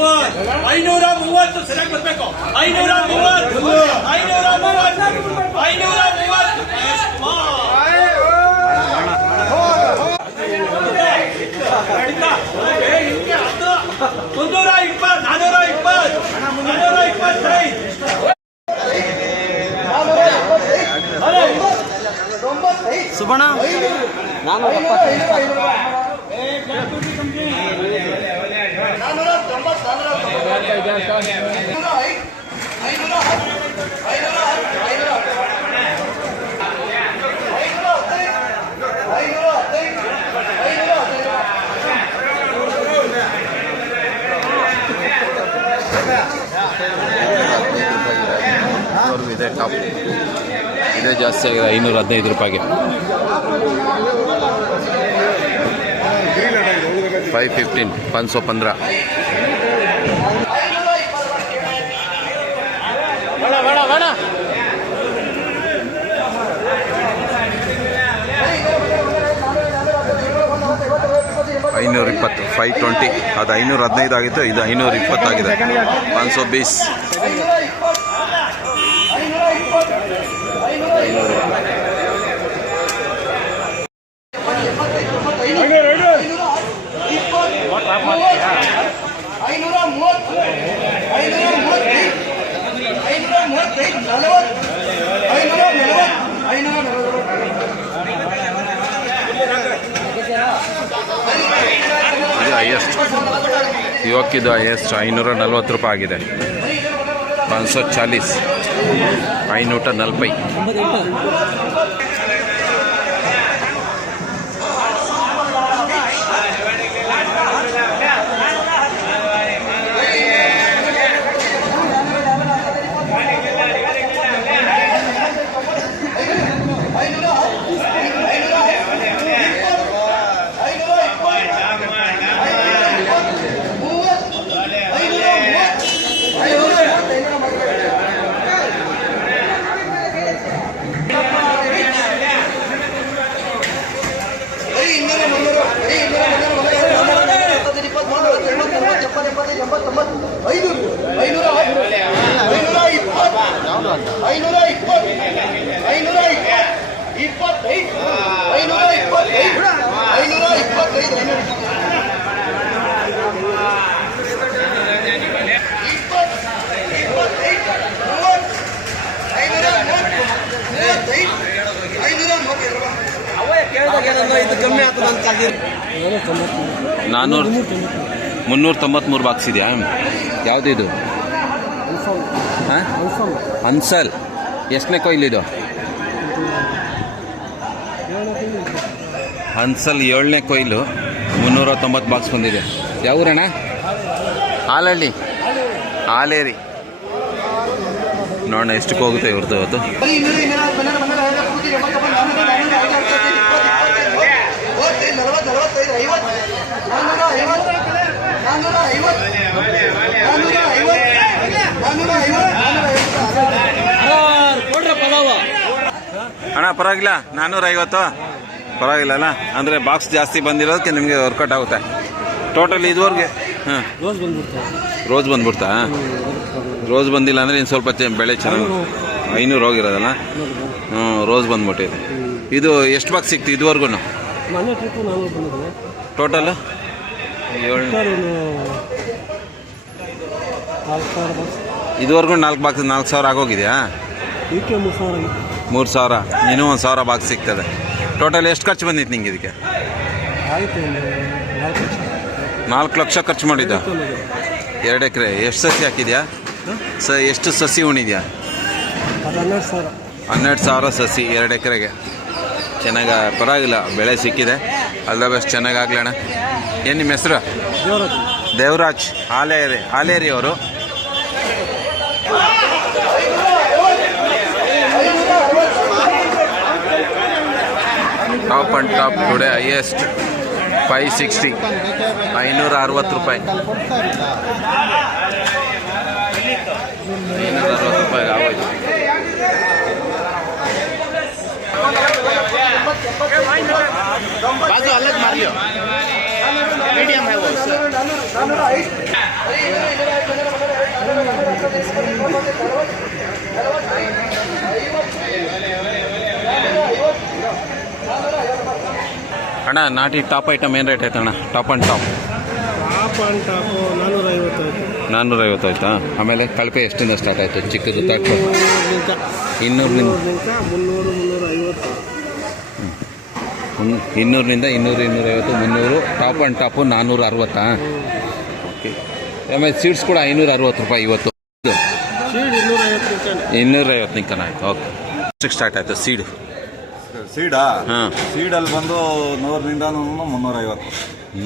530 ಸರಿಯಾಗಿ ಬರ್ಬೇಕು. 530 ಸುಬಣ ಇದೆ ಟಾಪ್ ಇದೇ ಜಾಸ್ತಿ ಆಗಿದೆ 515 ರೂಪಾಯಿಗೆ. 515 515 520 520 ಅದು 515 ಆಗಿತ್ತು, ಇದು 520 ಆಗಿದೆ. 520 ಇದು ಹೈಯೆಸ್ಟ್, ಇವಕ್ಕಿದು ಹೈಯೆಸ್ಟ್ 540 ರೂಪಾಯಿ ಆಗಿದೆ. 540 540. ನಾನ್ನೂರು 393 ಬಾಕ್ಸ್ ಇದೆಯಾ? ಯಾವುದಿದು? ಹಾಂ, ಅನ್ಸಲ್. ಎಷ್ಟನೇ ಕೊಯ್ಲಿದು? ಅನ್ಸಲ್ 7ನೇ ಕೊಯ್ಲು. 390 ಬಾಕ್ಸ್ ಬಂದಿದೆ. ಯಾವ ಊರಣ್ಣ? ಹಾಲಹಳ್ಳಿ, ಹಾಲೇರಿ. ನೋಡೋಣ ಎಷ್ಟಕ್ಕೆ ಹೋಗುತ್ತೆ ಇವ್ರದ್ದು ಅದು. ಅಣ್ಣ ಪರವಾಗಿಲ್ಲ, 450 ಪರವಾಗಿಲ್ಲ ಅಲ್ಲ? ಅಂದರೆ ಬಾಕ್ಸ್ ಜಾಸ್ತಿ ಬಂದಿರೋದಕ್ಕೆ ನಿಮಗೆ ವರ್ಕೌಟ್ ಆಗುತ್ತೆ. ಟೋಟಲ್ ಇದುವರೆಗೆ ಹಾಂ ರೋಸ್ ಬಂದ್ಬಿಡ್ತಾ? ರೋಸ್ ಬಂದಿಲ್ಲ ಅಂದರೆ ಇನ್ನು ಸ್ವಲ್ಪ ಬೆಳೆ ಚೆನ್ನಾಗಿ 500 ಹೋಗಿರೋದಲ್ಲ. ಹ್ಞೂ, ರೋಸ್ ಬಂದ್ಬಿಟ್ಟಿದೆ. ಇದು ಎಷ್ಟು ಬಾಕ್ಸ್ ಸಿಕ್ತು ಇದುವರೆಗೂ ಟೋಟಲ್? 7 ಇದುವರೆಗೂ 4 ಬಾಕ್ಸ್ 4000 ಆಗೋಗಿದೆಯಾ? 3000. ಇನ್ನೂ 1000 ಬಾಕ್ಸ್ ಸಿಗ್ತದೆ. ಟೋಟಲ್ ಎಷ್ಟು ಖರ್ಚು ಬಂದಿತ್ತು ನಿಂಗೆ ಇದಕ್ಕೆ? 4 ಲಕ್ಷ ಖರ್ಚು ಮಾಡಿದ್ದ. 2 ಎಕರೆ. ಎಷ್ಟು ಸಸಿ ಹಾಕಿದ್ಯಾ? ಎಷ್ಟು ಸಸಿ ಉಣಿದ್ಯಾ? 12,000 ಸಸಿ 2 ಎಕರೆಗೆ. ಚೆನ್ನಾಗಿ ಪರವಾಗಿಲ್ಲ, ಬೆಳೆ ಸಿಕ್ಕಿದೆ. ಅಲ್ಲ ಬೆಸ್ಟ್, ಚೆನ್ನಾಗಾಗ್ಲಣ್ಣ. ಏನು ನಿಮ್ಮ ಹೆಸರು? ದೇವರಾಜ್. ಹಾಲೇರಿ ಅವರು. Top and top today highest 560 560 ರೂಪಾಯಿ. 560 ರೂಪಾಯಿಗೆ ಆಗೋಯ್ತು. बाजू अलग मार लियो, मीडियम है वो। ಅಣ್ಣ ನಾಟಿ ಟಾಪ್ ಐಟಮ್ ಏನು ರೇಟ್ ಆಯ್ತು ಅಣ್ಣ? Top and top top and top 450 ಆಯಿತು. 450 ಆಯ್ತಾ? ಆಮೇಲೆ ಕಳಪೆ ಎಷ್ಟಿಂದ ಸ್ಟಾರ್ಟ್ ಆಯಿತು? ಚಿಕ್ಕದು ತಟ್ಟು 200 200 250 300 ಟಾಪ್ ಆ್ಯಂಡ್ ಟಾಪು 460. ಓಕೆ. ಆಮೇಲೆ ಸೀಡ್ಸ್ ಕೂಡ 560 ರೂಪಾಯಿ ಇವತ್ತು. ಸೀಡ್ 250 ನಿಂಕನ ಆಯ್ತು. ಓಕೆ. ಎಷ್ಟಕ್ಕೆ ಸ್ಟಾರ್ಟ್ ಆಯಿತು ಸೀಡು? ಸೀಡಾ? ಹಾಂ, ಸೀಡಲ್ಲಿ ಬಂದು 100ರಿಂದ 350.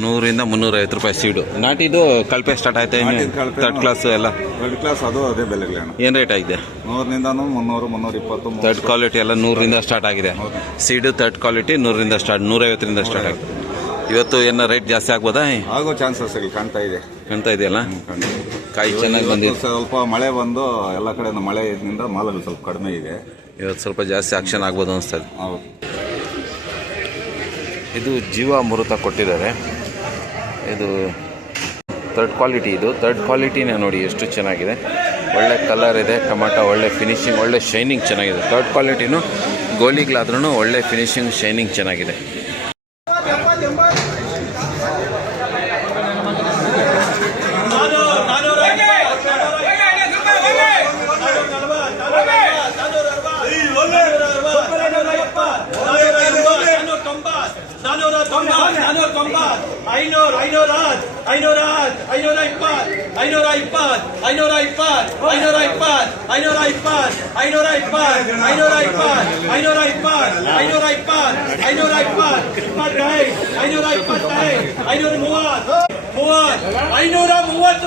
100ರಿಂದ 350 ರೂಪಾಯಿ ಸೀಡು. ನಾಟಿದು ಕಳಪೆ ಸ್ಟಾರ್ಟ್ ಆಯ್ತಾ? ನಾಟಿದ್ ಕಳಪೆ ಥರ್ಡ್ ಕ್ಲಾಸು ಎಲ್ಲ ಥರ್ಡ್ ಕ್ಲಾಸ್ ಅದು ಅದೇ ಬೆಲೆಗಳೇ ಅಣ್ಣ. ಏನು ರೇಟ್ ಆಗಿದೆ? 100ರಿಂದ 300 320. ಥರ್ಡ್ ಕ್ವಾಲಿಟಿ ಎಲ್ಲ 100ರಿಂದ ಸ್ಟಾರ್ಟ್ ಆಗಿದೆ. ಹೌದು. ಸೀಡು ಥರ್ಡ್ ಕ್ವಾಲಿಟಿ 100ರಿಂದ ಸ್ಟಾರ್ಟ್, 150ರಿಂದ ಸ್ಟಾರ್ಟ್ ಆಗಿದೆ. ಇವತ್ತು ಏನೋ ರೇಟ್ ಜಾಸ್ತಿ ಆಗ್ಬೋದಾ? ಆಗೋ ಚಾನ್ಸಸ್ ಇಲ್ಲಿ ಕಾಣ್ತಾ ಇದೆ. ಕಾಣ್ತಾ ಇದೆಯಲ್ಲ, ಕಾಯಿ ಚೆನ್ನಾಗಿ ಇವತ್ತು ಬಂದಿದೆ. ಸ್ವಲ್ಪ ಮಳೆ ಬಂದು ಎಲ್ಲ ಕಡೆ ಮಳೆಯಿಂದ ಮಾಲಲ್ಲಿ ಸ್ವಲ್ಪ ಕಡಿಮೆ ಇದೆ. ಇವತ್ತು ಸ್ವಲ್ಪ ಜಾಸ್ತಿ ಆಕ್ಷನ್ ಆಗ್ಬೋದು ಅನಿಸ್ತದೆ. ಹೌದು. ಇದು ಜೀವಾಮೃತ ಕೊಟ್ಟಿದ್ದಾರೆ. ಇದು ಥರ್ಡ್ ಕ್ವಾಲಿಟಿ. ಇದು ಥರ್ಡ್ ಕ್ವಾಲಿಟಿನೇ ನೋಡಿ ಎಷ್ಟು ಚೆನ್ನಾಗಿದೆ. ಒಳ್ಳೆ ಕಲರ್ ಇದೆ, ಟೊಮಾಟೊ ಒಳ್ಳೆ ಫಿನಿಶಿಂಗ್, ಒಳ್ಳೆ ಶೈನಿಂಗ್ ಚೆನ್ನಾಗಿದೆ. ಥರ್ಡ್ ಕ್ವಾಲಿಟಿನೂ ಗೋಲಿಗಳಾದ್ರೂ ಒಳ್ಳೆ ಫಿನಿಶಿಂಗ್ ಶೈನಿಂಗ್ ಚೆನ್ನಾಗಿದೆ.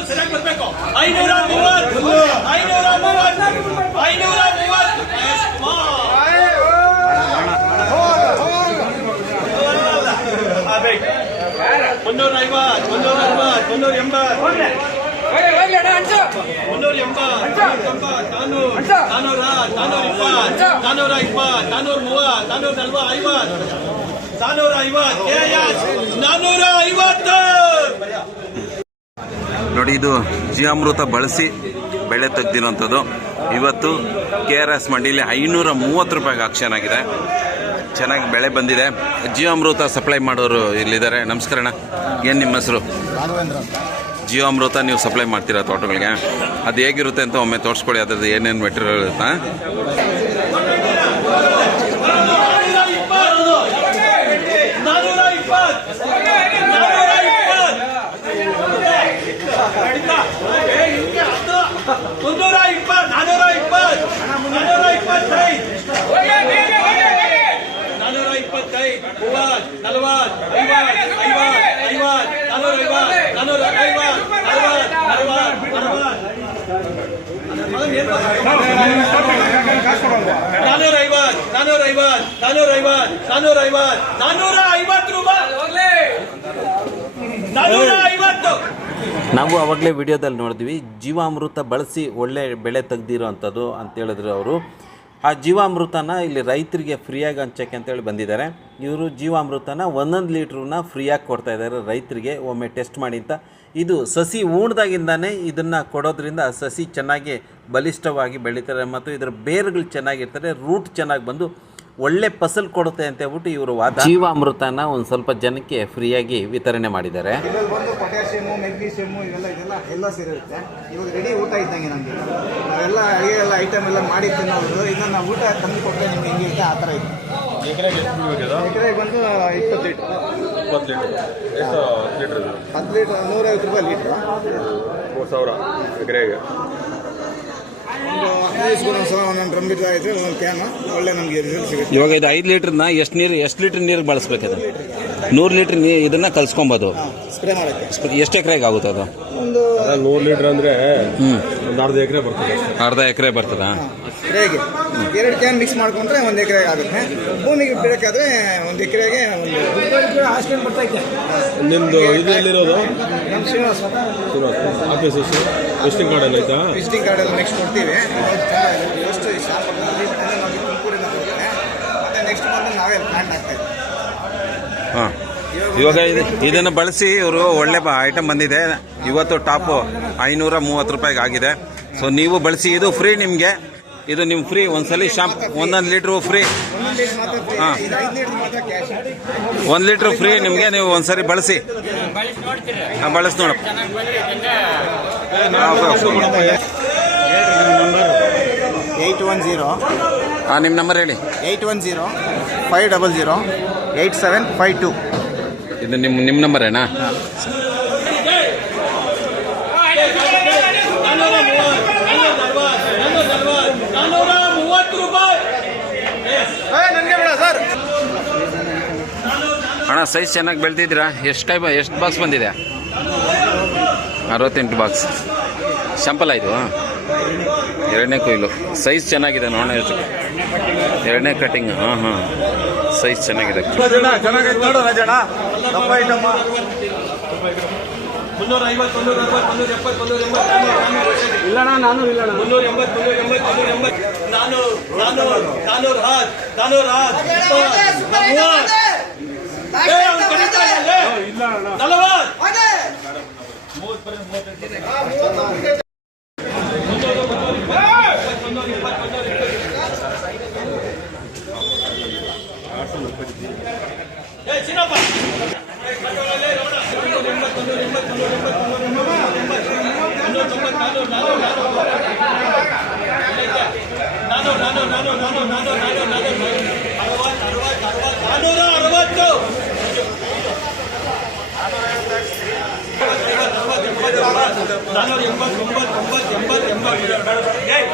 ಸರಿಯಾಗಿ ಬರ್ಬೇಕು. 530 ನೋಡಿ, ಇದು ಜೀವಾಮೃತ ಬಳಸಿ ಬೆಳೆ ತೆಗ್ದಿರೋಂಥದ್ದು. ಇವತ್ತು KRS ಮಂಡಿಲಿ 530 ರೂಪಾಯಿಗೆ ಆಕ್ಷನ್ ಆಗಿದೆ. ಚೆನ್ನಾಗಿ ಬೆಳೆ ಬಂದಿದೆ. ಜೀವಾಮೃತ ಸಪ್ಲೈ ಮಾಡೋರು ಇಲ್ಲಿದ್ದಾರೆ. ನಮಸ್ಕಾರ ಅಣ್ಣ, ಏನು ನಿಮ್ಮ ಹೆಸರು? ಜೀವಾಮೃತ ನೀವು ಸಪ್ಲೈ ಮಾಡ್ತೀರಾ ತೋಟಗಳಿಗೆ? ಅದು ಹೇಗಿರುತ್ತೆ ಅಂತ ಒಮ್ಮೆ ತೋರಿಸ್ಕೊಡಿ. ಅದ್ರದ್ದು ಏನೇನು ಮೆಟೀರಿಯಲ್ ಇರುತ್ತಾ? ನಾವು ಅವಾಗಲೇ ವಿಡಿಯೋದಲ್ಲಿ ನೋಡಿದ್ವಿ, ಜೀವಾಮೃತ ಬಳಸಿ ಒಳ್ಳೆ ಬೆಳೆ ತೆಗ್ದಿರೋ ಅಂಥದ್ದು ಅಂತೇಳಿದ್ರು ಅವರು. ಆ ಜೀವಾಮೃತನ ಇಲ್ಲಿ ರೈತರಿಗೆ ಫ್ರೀಯಾಗಿ ಹಂಚೋಕ್ಕೆ ಅಂತೇಳಿ ಬಂದಿದ್ದಾರೆ. ಇವರು ಜೀವಾಮೃತನ 1 ಲೀಟ್ರನ್ನ ಫ್ರೀಯಾಗಿ ಕೊಡ್ತಾಯಿದ್ದಾರೆ ರೈತರಿಗೆ, ಒಮ್ಮೆ ಟೆಸ್ಟ್ ಮಾಡಿ ಅಂತ. ಇದು ಸಸಿ ಉಣ್ದಾಗಿಂದಾನೇ ಇದನ್ನು ಕೊಡೋದ್ರಿಂದ ಸಸಿ ಚೆನ್ನಾಗಿ ಬಲಿಷ್ಠವಾಗಿ ಬೆಳೀತಾರೆ ಮತ್ತು ಇದರ ಬೇರುಗಳು ಚೆನ್ನಾಗಿರ್ತಾರೆ, ರೂಟ್ ಚೆನ್ನಾಗಿ ಬಂದು ಒಳ್ಳೆ ಫಸಲು ಕೊಡುತ್ತೆ ಅಂತ ಹೇಳ್ಬಿಟ್ಟು ಇವರು ವಾದ. ಜೀವಾಮೃತನ ಒಂದು ಸ್ವಲ್ಪ ಜನಕ್ಕೆ ಫ್ರೀಯಾಗಿ ವಿತರಣೆ ಮಾಡಿದ್ದಾರೆ. ಇದರಲ್ಲಿ ಬಂದು ಪೊಟ್ಯಾಷಿಯಮು, ಮೆಗ್ನೀಷಿಯಮು ಎಲ್ಲ ಸೇರಿರುತ್ತೆ. ಇವಾಗ ರೆಡಿ ಊಟ ಇದ್ದಂಗೆ ನಮಗೆ. ನಾವೆಲ್ಲ ಅಡುಗೆ ಎಲ್ಲ ಐಟಮ್ ಎಲ್ಲ ಮಾಡಿ ತಿನ್ನೋದು, ಇದನ್ನು ನಾವು ಊಟ ತಂದು ಕೊಟ್ಟರೆ ನಿಮ್ಗೆ ಹೆಂಗಿರುತ್ತೆ ಆ ಥರ ಇದೆ. ಎಕರೆಗೆ ಬಂದು 20 ಲೀಟ್ರ್. 20 ಲೀಟ್ರ್ ಎಷ್ಟು? 10 10 ಲೀಟ್ರ್ ಲೀಟ್ರ್ 150 ರೂಪಾಯಿ ಲೀಟ್ರು. 3000 ಎಕರೆಗೆ. ಒಂದು 15 ಗುಣ ಒಂದೊಂದು ಡ್ರಮ್ ಬಿಟ್ಟು ಆಯಿತು, ಒಂದು ಕ್ಯಾನ್ ಒಳ್ಳೆ ನಮಗೆ ರಿಸಲ್ಟ್ ಸಿಗುತ್ತೆ. ಇವಾಗ ಇದು 5 ಲೀಟ್ರನ್ನ ಎಷ್ಟು ಲೀಟ್ರ್ ನೀರಿಗೆ ಬಳಸ್ಬೇಕದು? 100 ಲೀಟ್ರ್ ಇದನ್ನು ಕಲ್ಸ್ಕೊಬೋದು. ಸ್ಪ್ರೇ ಮಾಡೋಕ್ಕೆ ಎಷ್ಟು ಎಕರೆಗೆ ಆಗುತ್ತೆ ಅದು? ಒಂದು 100 ಲೀಟ್ರ್ ಅಂದರೆ ಒಂದು ಅರ್ಧ ಎಕರೆ ಬರ್ತದೆ. ಅರ್ಧ ಎಕರೆ ಬರ್ತದಾ? ಸ್ಪ್ರೇಗೆ 2 ಕ್ಯಾನ್ ಮಿಕ್ಸ್ ಮಾಡಿಕೊಂಡ್ರೆ 1 ಎಕರೆಗೆ ಆಗುತ್ತೆ. ಭೂಮಿಗೆ ಬೇಕಾದರೆ 1 ಎಕರೆಗೆ ಒಂದು ಅಷ್ಟೇನು ಬರ್ತೈತೆ. ನಿಮ್ಮದು ಇದು ಎಲ್ಲಿರೋದು? ನಮ್ಮ ಶ್ರೀನಿವಾಸ ಆಫೀಸ್ ವಿಸಿಟಿಂಗ್ ಕಾರ್ಡ್ ಎಲ್ಲ ಆಯ್ತಾ? ವಿಸಿಟಿಂಗ್ ಕಾರ್ಡ್ ಎಲ್ಲ ನೆಕ್ಸ್ಟ್ ಕೊಡ್ತೀವಿ. ಎಷ್ಟು ಶಾಪಲ್ಲಿ ನಾವು ತುಮಕೂರಿಂದ ಕೊಡ್ತೇವೆ. ಮತ್ತು ನೆಕ್ಸ್ಟ್ ಬಂದು ನಾವೇ ಪ್ಲಾಂಟ್ ಆಗ್ತಾಯಿದ್ದೀವಿ. ಹಾಂ, ಇವಾಗ ಇದನ್ನು ಬಳಸಿ ಇವರು ಒಳ್ಳೆ ಐಟಮ್ ಬಂದಿದೆ. ಇವತ್ತು ಟಾಪು 530 ರೂಪಾಯಿಗೆ ಆಗಿದೆ. ಸೊ ನೀವು ಬಳಸಿ, ಇದು ಫ್ರೀ ನಿಮಗೆ. ಇದು ನಿಮ್ಮ ಫ್ರೀ. ಒಂದ್ಸಲಿ ಶಾಂಪ್ 1 ಲೀಟ್ರು ಫ್ರೀ. ಲೀಟರ್ ಮಾತ್ರ free, ಇದು 5 ಲೀಟರ್ ಮಾತ್ರ ಕ್ಯಾಶ್. 1 ಲೀಟ್ರ್ ಫ್ರೀ ನಿಮಗೆ, ನೀವು ಒಂದ್ಸರಿ ಬಳಸಿ. ಬಳಸಿ ನೋಡಪ್ಪ. 810 ನಿಮ್ಮ ನಂಬರ್ ಹೇಳಿ. 810-500-8752. ಇದು ನಿಮ್ಮ ನಂಬರೇನಾ? ಅಣ್ಣ ಸೈಜ್ ಚೆನ್ನಾಗಿ ಬೆಳೆದಿದ್ದೀರಾ? ಎಷ್ಟು ಬಾಕ್ಸ್ ಬಂದಿದೆ? 68 ಬಾಕ್ಸ್. ಸ್ಯಾಂಪಲ್ ಆಯಿತು. 2ನೇ ಕೊಯ್ಲು. ಸೈಜ್ ಚೆನ್ನಾಗಿದೆ ನೋಡೋಣ. 2ನೇ ಕಟಿಂಗ್. ಹಾಂ ಸೈಜ್ ಚೆನ್ನಾಗಿದೆ. 489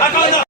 80